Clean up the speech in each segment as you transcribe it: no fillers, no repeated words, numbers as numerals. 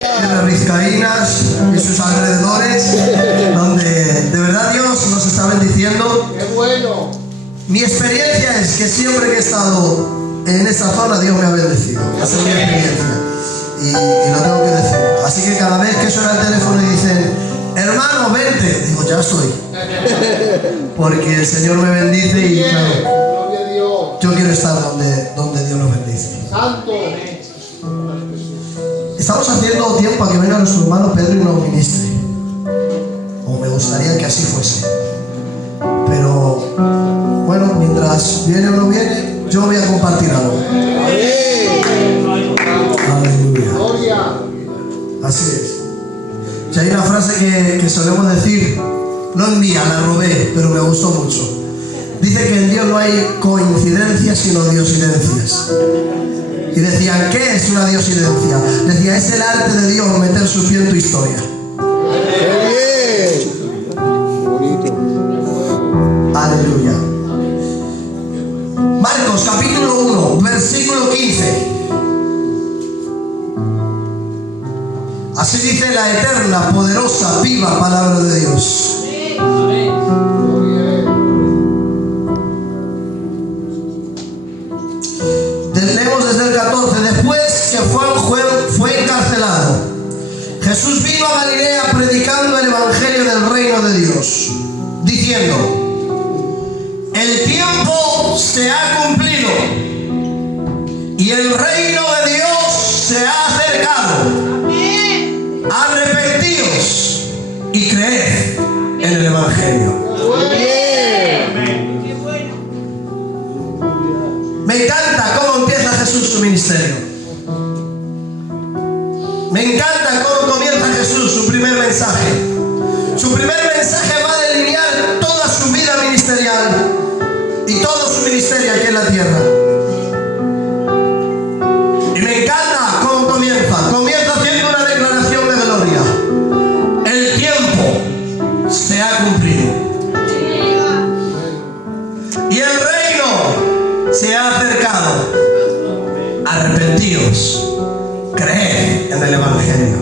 de las Vizcaínas y sus alrededores, donde de verdad Dios nos está bendiciendo. ¡Qué bueno! Mi experiencia es que siempre que he estado en esta zona, Dios me ha bendecido. Esa es mi experiencia. Y lo tengo que decir. Así que cada vez que suena el teléfono y dicen, hermano, vente, digo, ya estoy. Porque el Señor me bendice y claro, Gloria a Dios. yo quiero estar donde Dios nos bendice. Santo. Estamos haciendo tiempo a que venga nuestro hermano Pedro y nos ministre. O me gustaría que así fuese. Pero bueno, mientras viene o no viene, yo voy a compartir algo. Aleluya. Gloria. Así es. Si hay una frase que solemos decir, no es mía, la robé, pero me gustó mucho. Dice que en Dios no hay coincidencias, sino diosidencias. Y decían, ¿qué es una diosidencia? Decía, es el arte de Dios meter su pie en tu historia. ¡Qué bien! Aleluya. Marcos capítulo 1, versículo 15. Así dice la eterna, poderosa, viva palabra de Dios. Leemos desde el 14. Después que fue encarcelado, Jesús vino a Galilea predicando el evangelio del reino de Dios, diciendo, el tiempo se ha cumplido y el reino de Dios se ha acercado. Arrepentíos y creed en el evangelio. Me encanta cómo empieza Jesús su ministerio. Me encanta cómo comienza Jesús su primer mensaje. Su primer mensaje va a delinear toda su vida ministerial y todo su ministerio aquí en la tierra. Y me encanta cómo comienza. Comienza haciendo una declaración de gloria. El tiempo se ha cumplido. Y el reino se ha acercado. Arrepentíos. Creed en el evangelio.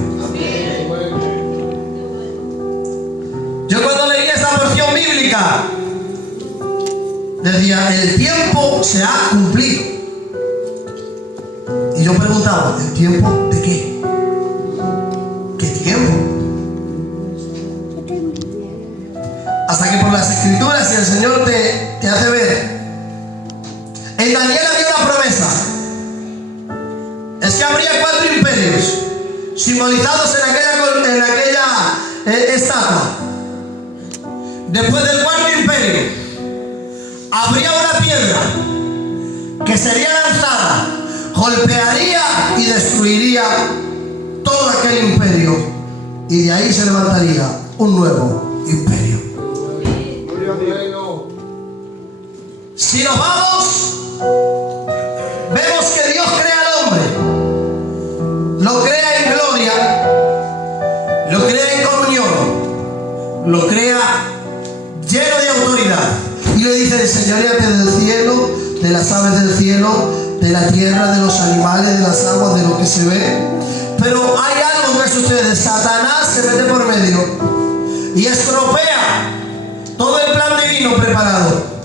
Yo cuando leí esta porción bíblica decía, el tiempo se ha cumplido. Y yo preguntaba, ¿el tiempo de qué? ¿Qué tiempo? Hasta que por las escrituras y el Señor te hace ver. En Daniel había una promesa. Es que habría 4 imperios simbolizados en aquella estatua. Después del 4.º imperio habría una piedra que sería lanzada, golpearía y destruiría todo aquel imperio, y de ahí se levantaría un nuevo imperio. Si nos vamos, vemos que Dios crea al hombre, lo crea en gloria, lo crea en comunión, lo crea lleno de autoridad, y le dice, enseñoreate del cielo, de las aves del cielo, de la tierra, de los animales, de las aguas, de lo que se ve. Pero hay algo que sucede. Satanás se mete por medio y estropea todo el plan divino preparado.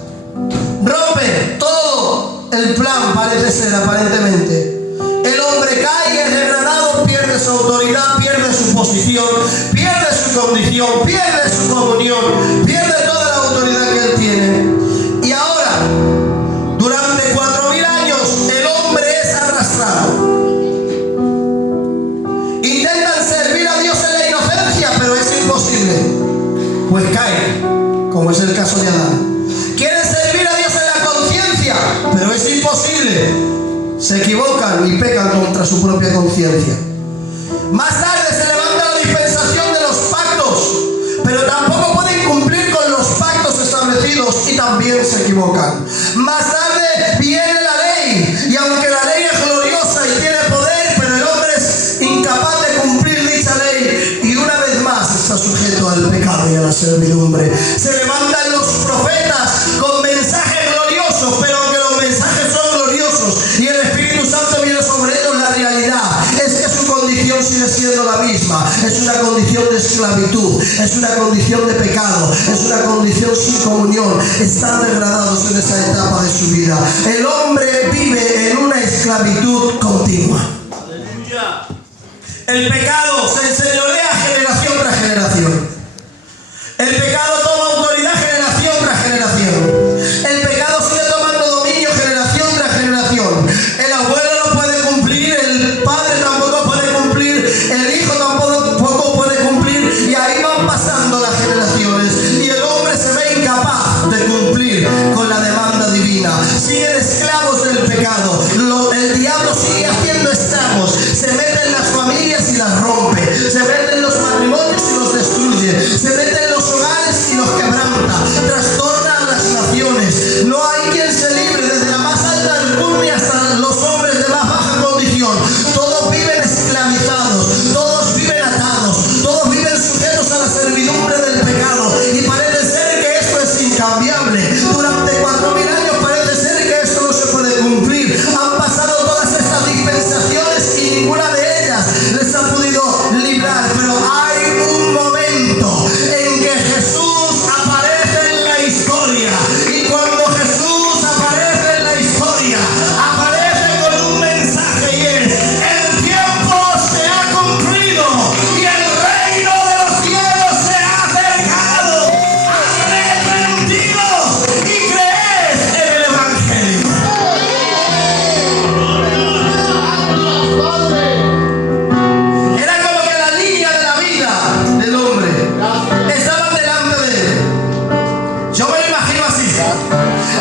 Rompe todo el plan, parece ser, aparentemente. El hombre cae y es degradado, pierde su autoridad, pierde su posición, pierde su condición, pierde su comunión, pierde toda la autoridad que él tiene. Y ahora, durante 4.000 años, el hombre es arrastrado. Intentan servir a Dios en la inocencia, pero es imposible, pues caen, como es el caso de Adán. Quieren servir a Dios en la conciencia, pero es imposible. Se equivocan y pecan contra su propia conciencia. Más tarde se levanta la dispensación de los pactos, pero tampoco pueden cumplir con los pactos establecidos y también se equivocan. Más tarde viene la ley, y aunque la ley es gloriosa y tiene poder, pero el hombre es incapaz de cumplir dicha ley y una vez más está sujeto al pecado y a la servidumbre. Se levantan los profetas con mensajes gloriosos, pero aunque los mensajes son gloriosos y el Espíritu Santo viene sobre ellos, la realidad es que su condición sigue siendo la la misma. Es una condición de esclavitud, es una condición de pecado, es una condición sin comunión. Están degradados en esa etapa de su vida. El hombre vive en una esclavitud continua. Aleluya. El pecado se enseñorea generación tras generación. El pecado toma autoridad generación tras generación. El pecado sigue tomando dominio generación tras generación. El abuelo no puede cumplir, el padre tampoco puede cumplir, el hijo tampoco puede cumplir, y ahí van pasando las generaciones y el hombre se ve incapaz de cumplir con la demanda divina. Siguen esclavos del pecado. El diablo sigue haciendo estragos, se mete en las familias y las rompe, se mete en los matrimonios y los destruye, se mete en los hogares y los quebranta, trastorna a las naciones. No hay quien se libre, desde la más alta alcurnia hasta los hombres de más baja condición. Todos viven esclavizados, todos viven atados, todos viven sujetos a la servidumbre del pecado, y parece ser que esto es incambiable. Durante 4000 años parece ser que esto no se puede cumplir. Han pasado todas estas dispensaciones y ninguna de ellas les ha podido librar, pero hay un momento en que Jesús aparece en la historia, y cuando Jesús aparece en la historia, aparece con un mensaje, y es: el tiempo se ha cumplido y el reino de los cielos se ha acercado. Arrepentidos y creed en el Evangelio. Padre. Era como que la línea de la vida del hombre estaban delante de él. Yo me lo imagino así.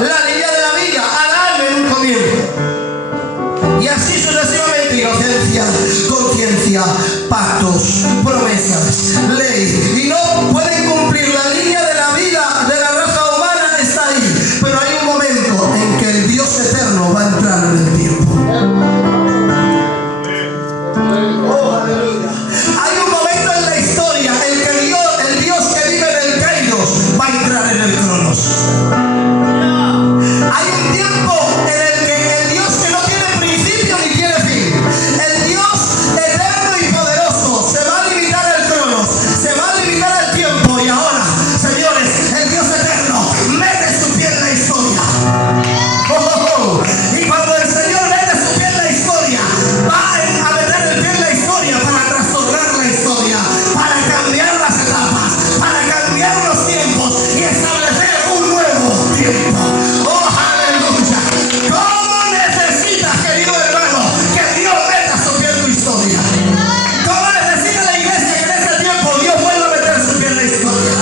La línea de la vida al alma en un comienzo. Y así sucesivamente: inocencia, conciencia, pactos, promesas, ley. Y no pueden cumplir la línea de la vida de la raza humana, está ahí. Pero hay un momento en que el Dios eterno va a entrar en el tiempo. Hay un momento en la historia en que el Dios que vive en el Kairos va a entrar en el Cronos. Hay un tiempo en el que el Dios que no tiene principio ni tiene fin, el Dios eterno y poderoso, se va a limitar al Cronos, se va a limitar al tiempo. Y ahora, señores, el Dios eterno mete su pie en la historia. Y cuando el Señor mete su pie en la historia, va a meter el pie en la historia para trastornar la historia, para cambiar las etapas, para cambiar los tiempos y establecer un nuevo tiempo. ¡Oh, aleluya! ¿Cómo necesitas, querido hermano, que Dios meta su pie en tu historia? ¿Cómo necesita la iglesia que en ese tiempo Dios vuelva a meter su pie en la historia?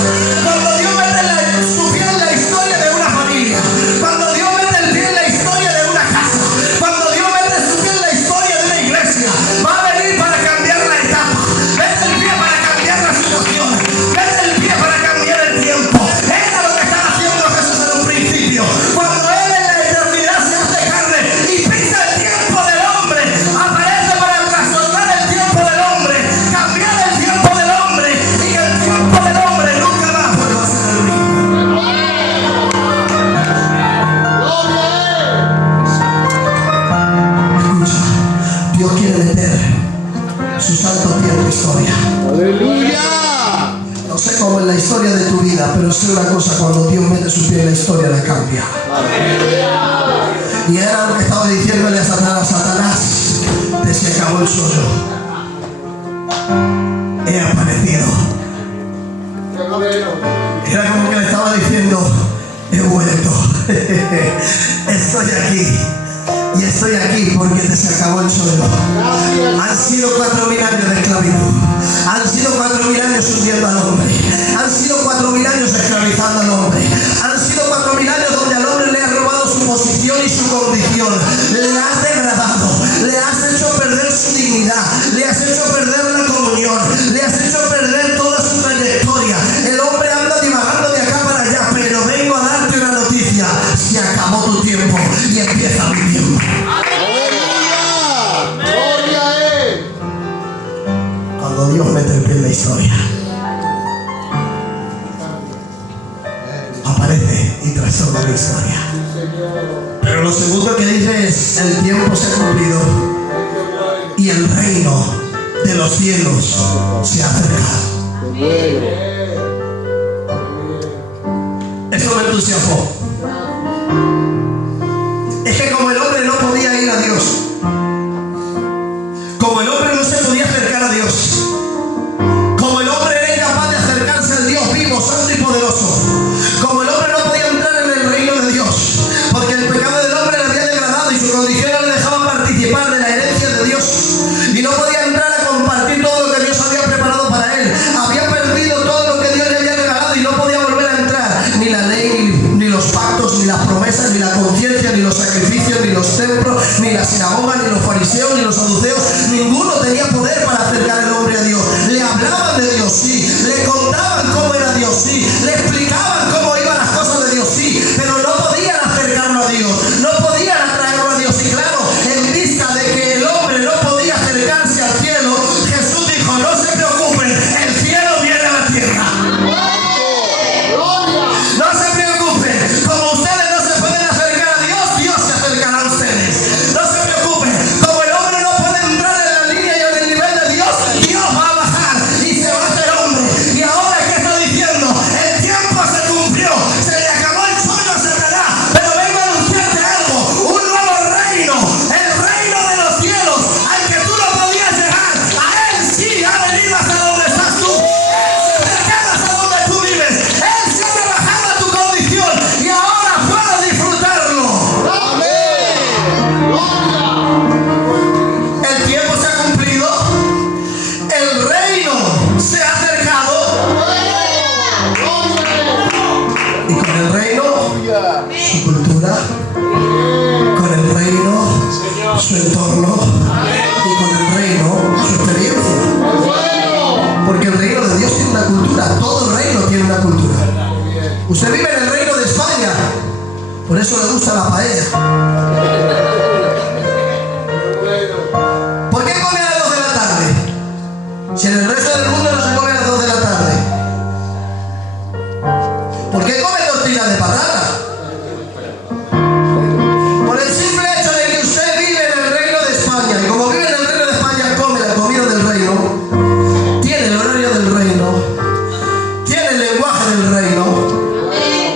Cuando Dios mete su pie en la historia de una familia, cuando Dios mete el pie en la historia de una casa, cuando Dios mete su pie en la historia de una iglesia, va a venir para cambiar la etapa, mete el pie para cambiar la situación, mete el pie para cambiar el tiempo. Era lo que estaba haciendo Jesús en un principio. Cuando Él en la eternidad se hace carne y pisa el tiempo del hombre, aparece para trastornar el tiempo del hombre, cambiar el tiempo del hombre, y que el tiempo del hombre nunca más vuelva a ser el mismo. Escucha, Dios quiere meter su santo pie en tu historia. Aleluya. No sé cómo es la historia de tu vida, pero sé una cosa: cuando Dios mete su pie en la historia, la cambia. Y era lo que estaba diciéndole a Satanás: Satanás, te se acabó el sueño. He aparecido. Qué bueno. Era como que le estaba diciendo: he vuelto. Estoy aquí. Y estoy aquí porque te se acabó el sueño. Han sido 4000 años de esclavitud. Han sido 4000 años hundiendo al hombre. Han sido 4000 años esclavizando al hombre. Han sido 4000 años donde al hombre le has robado su posición y su condición. Le has degradado. Le has hecho perder su dignidad. Le has hecho perder la comunión. Le has hecho perder toda su trayectoria. El hombre anda divagando de acá para allá. Pero vengo a darte una noticia: se acabó tu tiempo y empieza mi tiempo. Gloria a Él. Cuando Dios mete el pie en la historia, aparece y trastorna la historia. Pero lo segundo que dice es: el tiempo se ha cumplido y el reino de los cielos se ha acercado. Eso me entusiasmó. Es que como el hombre no podía ir a Dios, como el hombre no se podía acercar a Dios, como el hombre era incapaz de acercarse al Dios vivo, santo y poderoso, como el hombre no podía entrar en el reino de Dios, porque el pecado del hombre le había degradado y su condición no le dejaba participar de la herencia de Dios, y no podía entrar a compartir todo lo que Dios había preparado para él. Había perdido todo lo que Dios le había regalado y no podía volver a entrar. Ni la ley, ni los pactos, ni las promesas, ni la conciencia, ni los sacrificios, ni los templos, ni la sinagoga, ni los fariseos, ni los saduceos. Ninguno tenía poder para acercar al hombre a Dios. Le hablaban de Dios, sí. Le contaban cómo era Dios, sí. Le explicaban cómo iban las cosas de Dios, sí. Pero no podían acercarlo a Dios. No podían atraerlo a Dios. Y claro, en vista de que el hombre no podía acercarse al cielo, Jesús dijo: no se preocupen, el cielo viene a la tierra. No se preocupen, como ustedes no se pueden acercar a Dios, Dios se acercará a ustedes. No se preocupen, como el hombre no puede entrar en la línea y en el nivel de Dios, Dios va a bajar y se va a hacer hombre. Y ahora, ¿qué está diciendo? El tiempo se cumplió, se le acabó el sueño a Satanás, pero vengo a anunciarte algo: un nuevo reino, el reino de los cielos, al que tú no podías llegar. A él sí ha venido hasta donde estás tú. Él se queda hasta donde tú vives. Él se ha rebajado a tu condición y ahora puedes disfrutarlo. El tiempo se ha cumplido, el reino se ha acercado, y con el reino su cultura, con el reino su entorno, y con el reino su experiencia. Porque el reino de Dios tiene una cultura, todo el reino tiene una cultura. Usted vive en el reino de España, por eso le gusta la paella. ¿Por qué come a las 2 de la tarde? Si en el resto del mundo no se come a las 2 de la tarde. ¿Por qué come tortillas de patata? Por el simple hecho de que usted vive en el reino de España, y como vive en el reino de España, come la comida del reino, tiene el horario del reino, tiene el lenguaje del reino.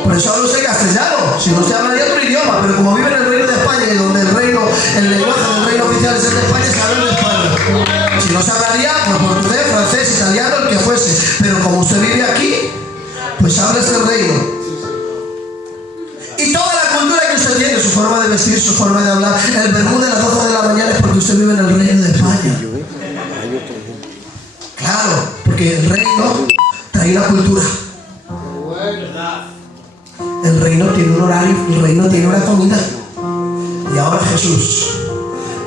Por eso habla usted castellano, si no se hablaría otro idioma, pero como vive en el reino de España, y donde el lenguaje del reino oficial es el de España, se habla en España. Si no se hablaría, pues portugués, francés, italiano, el que fuese, pero como usted vive aquí, pues habla ese reino. Y toda la cultura que usted tiene, su forma de vestir, su forma de hablar, el vermú de las 12 de la mañana, es porque usted vive en el reino de España. Claro, porque el reino trae una cultura. El reino tiene un horario, el reino tiene una comida. Y ahora Jesús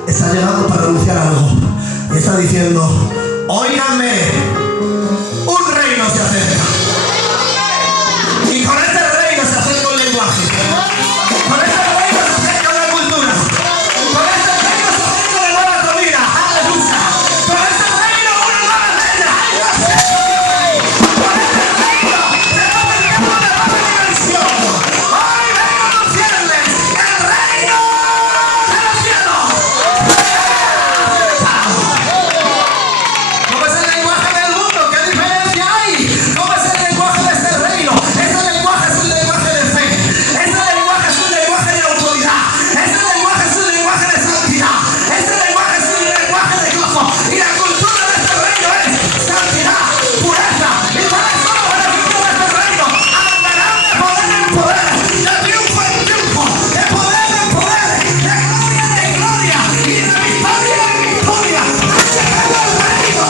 está llegando para anunciar algo. Y está diciendo: óiganme, un reino se acerca. Y con este reino se acerca un lenguaje. Con este reino se acerca una cultura. Con este reino se acerca una nueva comida. ¡Aleluya! Con este reino una nueva reina. Con este reino se va a acercar una nueva dimensión. Hoy vengo a anunciarles el reino de los cielos. ¿Cómo es el lenguaje del mundo? ¿Qué diferencia hay? ¿Cómo es el lenguaje de este reino? Ese lenguaje es un lenguaje de fe. Ese lenguaje es un lenguaje de autoridad. Ese lenguaje es un lenguaje de santidad. Ese lenguaje es un lenguaje de gozo. Y la cultura de este reino es santidad, pureza. Y para eso los beneficios de este reino andarán de poder en poder, de triunfo en triunfo, de poder en poder, de gloria en gloria y de victoria en victoria. Ha llegado el reino.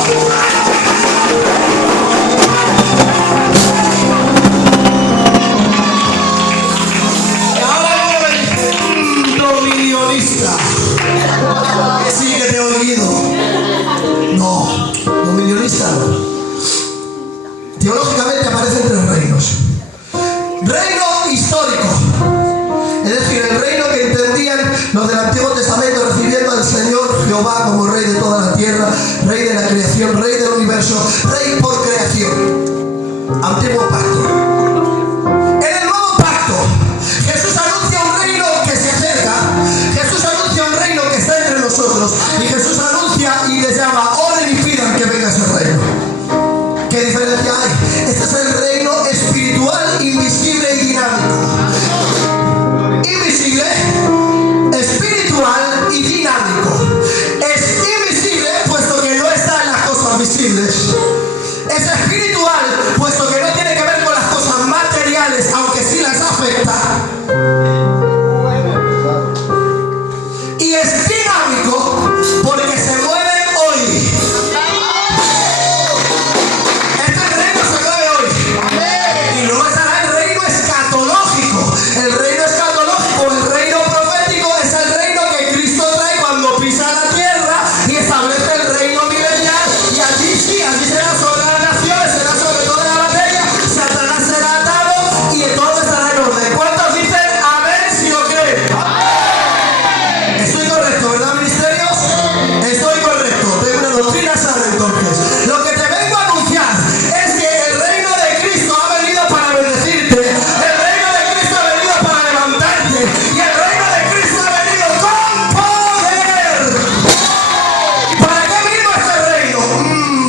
Y ahora dominionista. Sí que te he oído. No, dominionista no. Teológicamente aparecen 3 reinos. Reino histórico, es decir, el reino que entendían los del Antiguo Testamento, recibiendo al Señor Jehová como Rey de toda la tierra, Rey de la creación, Rey del universo, Rey por creación. Antiguo pacto. En el nuevo pacto, Jesús anuncia un reino que se acerca. Jesús anuncia un reino que está entre nosotros. Y Jesús anuncia y les llama: oren y pidan ese reino. ¿Qué diferencia hay? Este es el reino espiritual, invisible y dinámico. Invisible, espiritual y dinámico. Es invisible puesto que no está en las cosas visibles. Es espiritual puesto que no tiene que ver con las cosas materiales, aunque sí las afecta. Y es dinámico porque se mueve hoy. Este reino se mueve hoy. Y luego estará el reino escatológico. El reino escatológico, el reino profético, es el reino que Cristo trae cuando pisa la tierra y establece el reino milenial. Y allí sí, allí será sobre las naciones, será sobre toda la materia. Satanás será atado y todo estará en orden. ¿Cuántos dicen amén si lo creen? Estoy correcto, ¿verdad, ministerios? Estoy correcto. Tengo una doctrina sana entonces. Lo que te vengo a anunciar es que el reino de Cristo ha venido para bendecirte. El reino de Cristo ha venido para levantarte. Y el reino de Cristo ha venido con poder. ¿Y para qué vino este reino?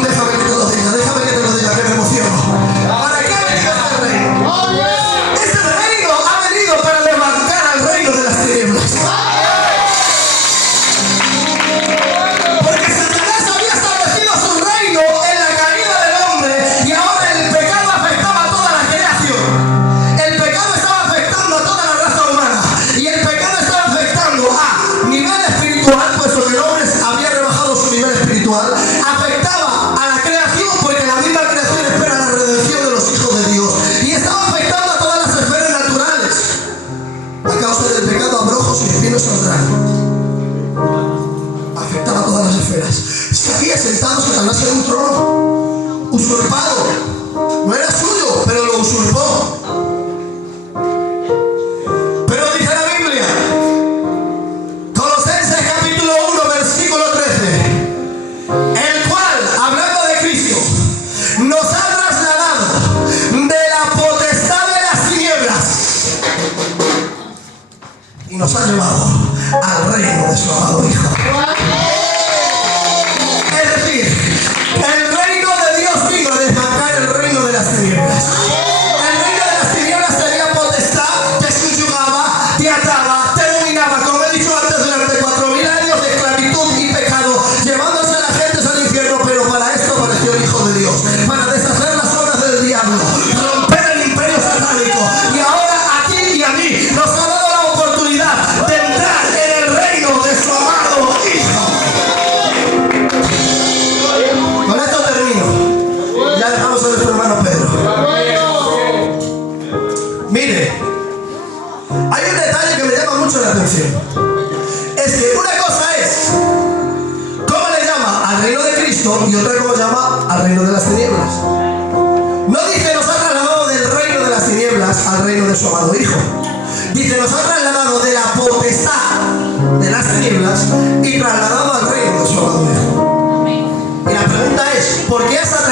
Déjame que te lo diga, que me emociono. ¿Para qué ha venido este reino? Este reino ha venido para levantar al reino de las tinieblas. Porque Satanás había establecido su reino en la caída del hombre y ahora el pecado afectaba a toda la creación. El pecado estaba afectando a toda la raza humana y el pecado estaba afectando a nivel espiritual, puesto que el hombre había rebajado su nivel espiritual. Afectaba a la creación porque la misma creación espera la redención de los hijos de Dios. Y estaba afectando a todas las esferas naturales. A causa del pecado, abrojos y espinos saldrán. Afectaba a todas las esferas. Se había sentado Satanás en un trono usurpado. No era suyo, pero lo usurpó. Pero dice la Biblia, Colosenses capítulo 1 versículo 13, el cual, hablando de Cristo, nos ha trasladado de la potestad de las tinieblas y nos ha llevado al reino de su amado Hijo. Es decir, el reino de Dios vino a desbancar el reino de las tinieblas. El reino de las tinieblas tenía potestad, te subyugaba, te ataba, te dominaba, como he dicho antes, durante 4000 años de esclavitud y pecado, llevándose a la gente al infierno. Pero para esto apareció el Hijo de Dios, para deshacer las obras del diablo, romper el imperio satánico. Y ahora a ti y a mí nos ha dado la oportunidad de entrar en el reino de su amado Hijo. Con esto termino. Ya dejamos a nuestro hermano Pedro. Mire, hay un detalle que me llama mucho la atención. Es que una cosa es cómo le llama al reino de Cristo y otra cómo llama al reino de las tinieblas. No dice nos ha trasladado del reino de las tinieblas al reino de su amado Hijo. Dice nos ha trasladado de la potestad de las tinieblas y trasladado al reino de su amado Hijo. Y la pregunta es, ¿por qué a Satanás